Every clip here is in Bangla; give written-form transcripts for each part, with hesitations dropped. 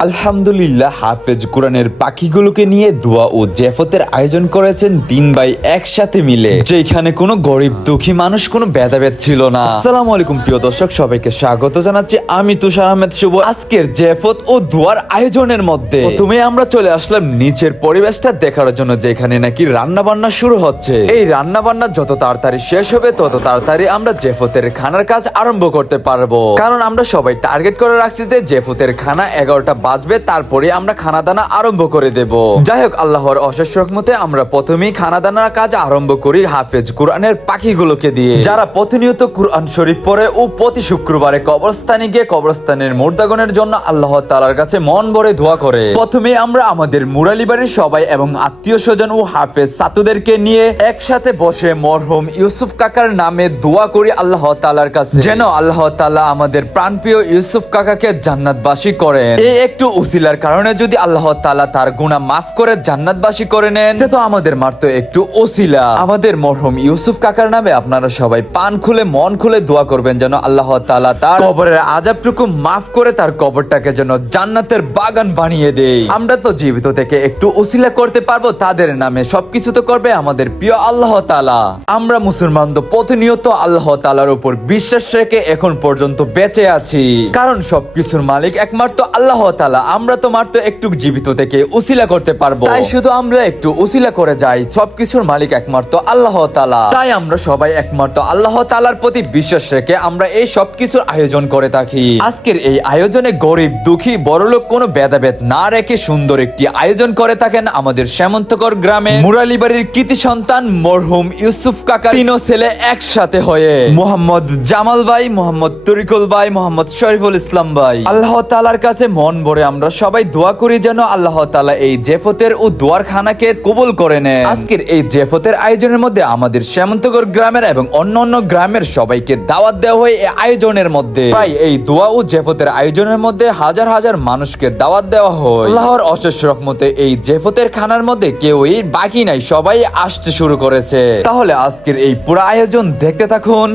আলহামদুলিল্লাহ, হাফেজ কোরআনের পাখিগুলোকে নিয়ে দোয়া ও জেফতের আয়োজন করেছেন তিন ভাই একসাথে মিলে, যেখানে কোনো গরিব দুঃখী মানুষ কোনো ভেদাভেদ ছিল না। আসসালামু আলাইকুম প্রিয় দর্শক, সবাইকে স্বাগত জানাচ্ছি। আমি তুষার আহমেদ শুভ। আজকের জেফত ও দোয়ার আয়োজনের মধ্যে প্রথমে আমরা চলে আসলাম নিচের পরিবেশটা দেখার জন্য, যেখানে নাকি রান্না বান্না শুরু হচ্ছে। এই রান্না বান্না যত তাড়াতাড়ি শেষ হবে তত তাড়াতাড়ি আমরা জেফতের খানার কাজ আরম্ভ করতে পারবো, কারণ আমরা সবাই টার্গেট করে রাখছি যে জেফতের খানা 11টা বাজবে, তারপরে আমরা খানা দানা আরম্ভ করে দেব। যাই হোক, আল্লাহর অশেষ রহমতে আমরা প্রথমেই খানা দানার কাজ আরম্ভ করি হাফেজ কোরআনের পাখিগুলোকে দিয়ে, যারা প্রতিনিয়ত কোরআন শরীফ পড়ে ও প্রতি শুক্রবারে কবরস্থানে গিয়ে কবরস্থানের মুর্দাগনের জন্য আল্লাহ তাআলার কাছে মন ভরে দোয়া করে। প্রথমে আমরা আমাদের মুরালি বাড়ির সবাই এবং আত্মীয় স্বজন ও হাফেজ ছাত্রদেরকে নিয়ে একসাথে বসে মরহুম ইউসুফ কাকার নামে দোয়া করি আল্লাহ তাআলার কাছে, যেন আল্লাহ তাআলা আমাদের প্রাণপ্রিয় ইউসুফ কাকাকে জান্নাতবাসী করেন। এই একটু উসিলার কারণে যদি আল্লাহ তাআলা তার গুনাহ মাফ করে জান্নাতবাসী করে নেন, তো আমাদের মাত্র একটু উসিলা। আমাদের মরহুম ইউসুফ কাকার নামে আপনারা সবাই পান খুলে মন খুলে দোয়া করবেন, যেন আল্লাহ তাআলা তার কবরের আযাবটুকু মাফ করে তার কবরটাকে যেন জান্নাতের বাগান বানিয়ে দেয়। আমরা তো জীবিত থেকে একটু উসিলা করতে পারবো, তাদের নামে সবকিছু তো করবে আমাদের প্রিয় আল্লাহ তাআলা। আমরা মুসলমান তো প্রতিনিয়ত আল্লাহ তাআলার উপর বিশ্বাস রেখে এখন পর্যন্ত বেঁচে আছি, কারণ সবকিছুর মালিক একমাত্র আল্লাহ তাআলা। আমরা তো মাত্র একটু জীবিত থেকে উসিলা করতে পারবো, তাই শুধু আমরা একটু উসিলা করে যাই। সবকিছুর মালিক একমাত্র আল্লাহ তাআলা, তাই আমরা সবাই একমাত্র আল্লাহ তাআলার প্রতি বিশ্বাস রেখে আমরা এই সবকিছুর আয়োজন করে থাকি। আজকের এই আয়োজনে গরিব দুঃখী বড়লোক কোনো ভেদাভেদ না রেখে সুন্দর একটি আয়োজন করে থাকেন আমাদের শ্যামন্তকর গ্রামে মুরালি বাড়ির কৃতি সন্তান মরহুম ইউসুফ কাকা তিন ছেলে একসাথে হয়ে মোহাম্মদ জামাল ভাই, মোহাম্মদ তরিকুল ভাই, মোহাম্মদ শরীফুল ইসলাম ভাই। আল্লাহ তাআলার কাছে মন ভরে আমরা সবাই দোয়া করি যেন আল্লাহ তাআলা এই জেফতের ও দোয়ার খানাকে কবুল করে নেন। আজকের এই জেফতের আয়োজনের মধ্যে আমাদের শ্যামন্তকর গ্রামের এবং অন্যান্য গ্রামের সবাইকে দাওয়াত দেওয়া হয়। এই আয়োজনের মধ্যে প্রায় এই দোয়া ও জেফতের আয়োজনের মধ্যে হাজার হাজার মানুষকে দাওয়াত দেওয়া হয়। আল্লাহর অশেষ রহমতে এই জেফতের খানার মধ্যে কেউই বাকি নাই, সবাই আসতে শুরু করেছে। তাহলে আজকের এই পুরো আয়োজন দেখতে থাকুন।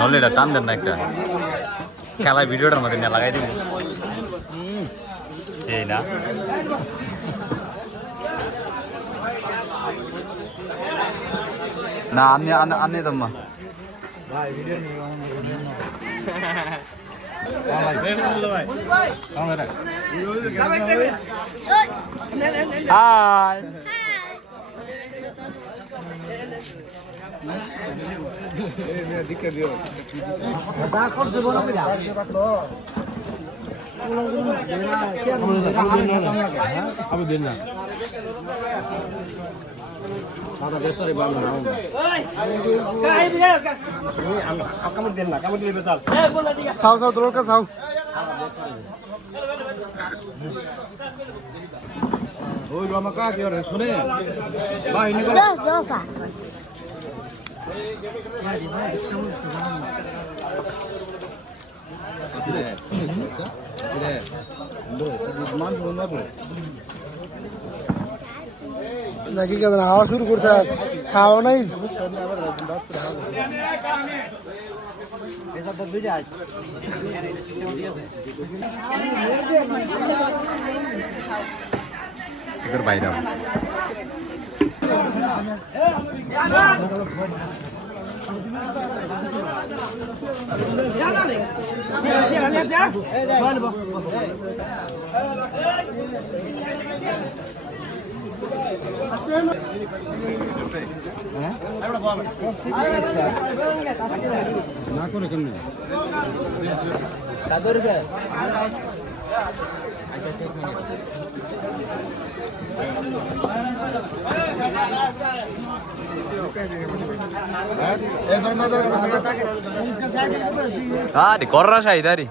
নলে এটা টান দেন না, একটা খেলায় ভিডিওটার মধ্যে নিয়ে লাগাই দিন। এই না না আনি আনি দম্মা হাই শুনে নাকি কেন হাওয়া শুরু করছে, খাওয়া নাই বাইরে না করে কেমনে আরে কররা শাহিদারি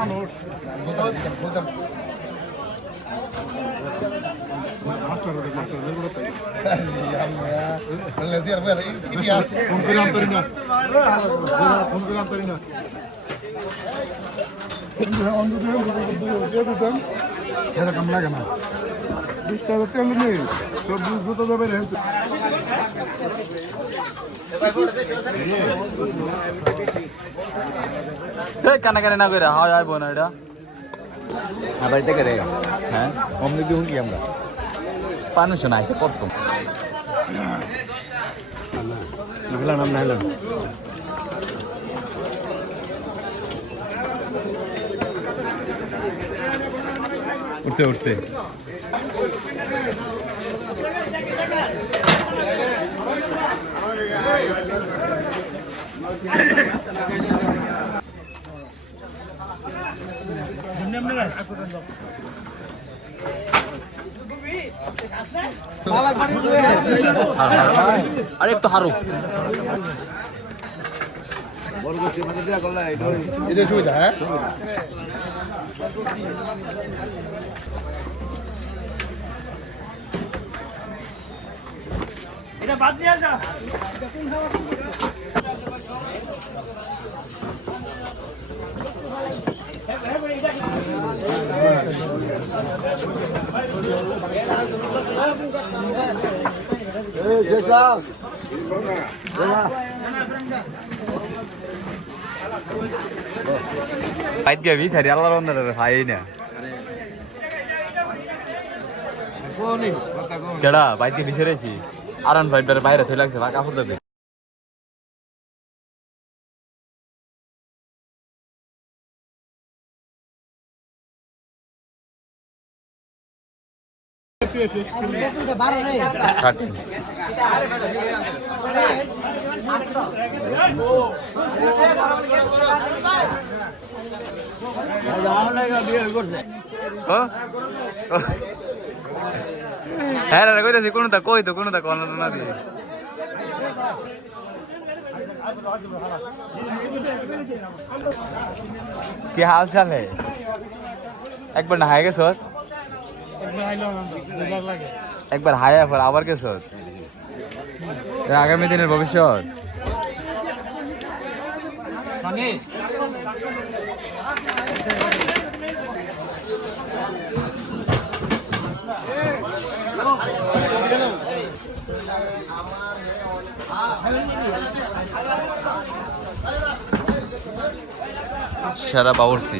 মানুষ এরকম লাগে না 20 টাকা তেল নেই সব 200 যাবে রে কানা কানে না করে হাওয়া যাইব না এটা বাড়িতে করে হ্যাঁ অমনি দিউন কি আমরা পারমিশন আছে কত নাম না হলাম উঠছে উঠছে আরে একটু হারু এটা সুবিধা হ্যাঁ এটা বাদ দিয়া যা ফাইট গাবি থারি আল্লাহর অন্দরে ভাই না কেডা বাইতে বিছরেছি আরন ফাইটার বাইরে থই লাগছে বা কাপড় দেবে হ্যাঁ রে কইতাছি কোনটা কই তো কোনটা কোন না দিয়ে কি হাল চাল হে একবার না হাই গেছ একবার হায়া পর আবার গেছ আগামী দিনের ভবিষ্যৎ সেরা বাবরসি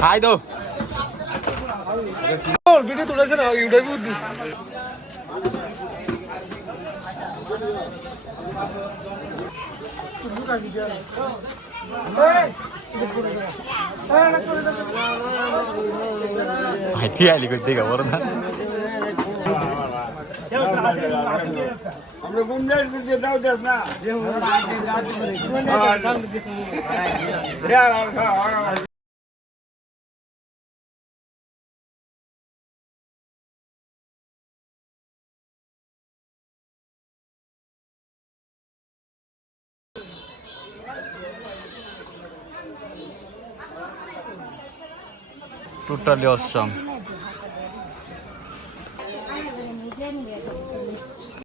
খাই দো ভিডিও তুলেছে না ইউটিউবে বুদ্ধি ভাইটি আলি করতে গা বড় না আমরা কোন দেশ দিয়ে দাও দেশ না টোটালি অসম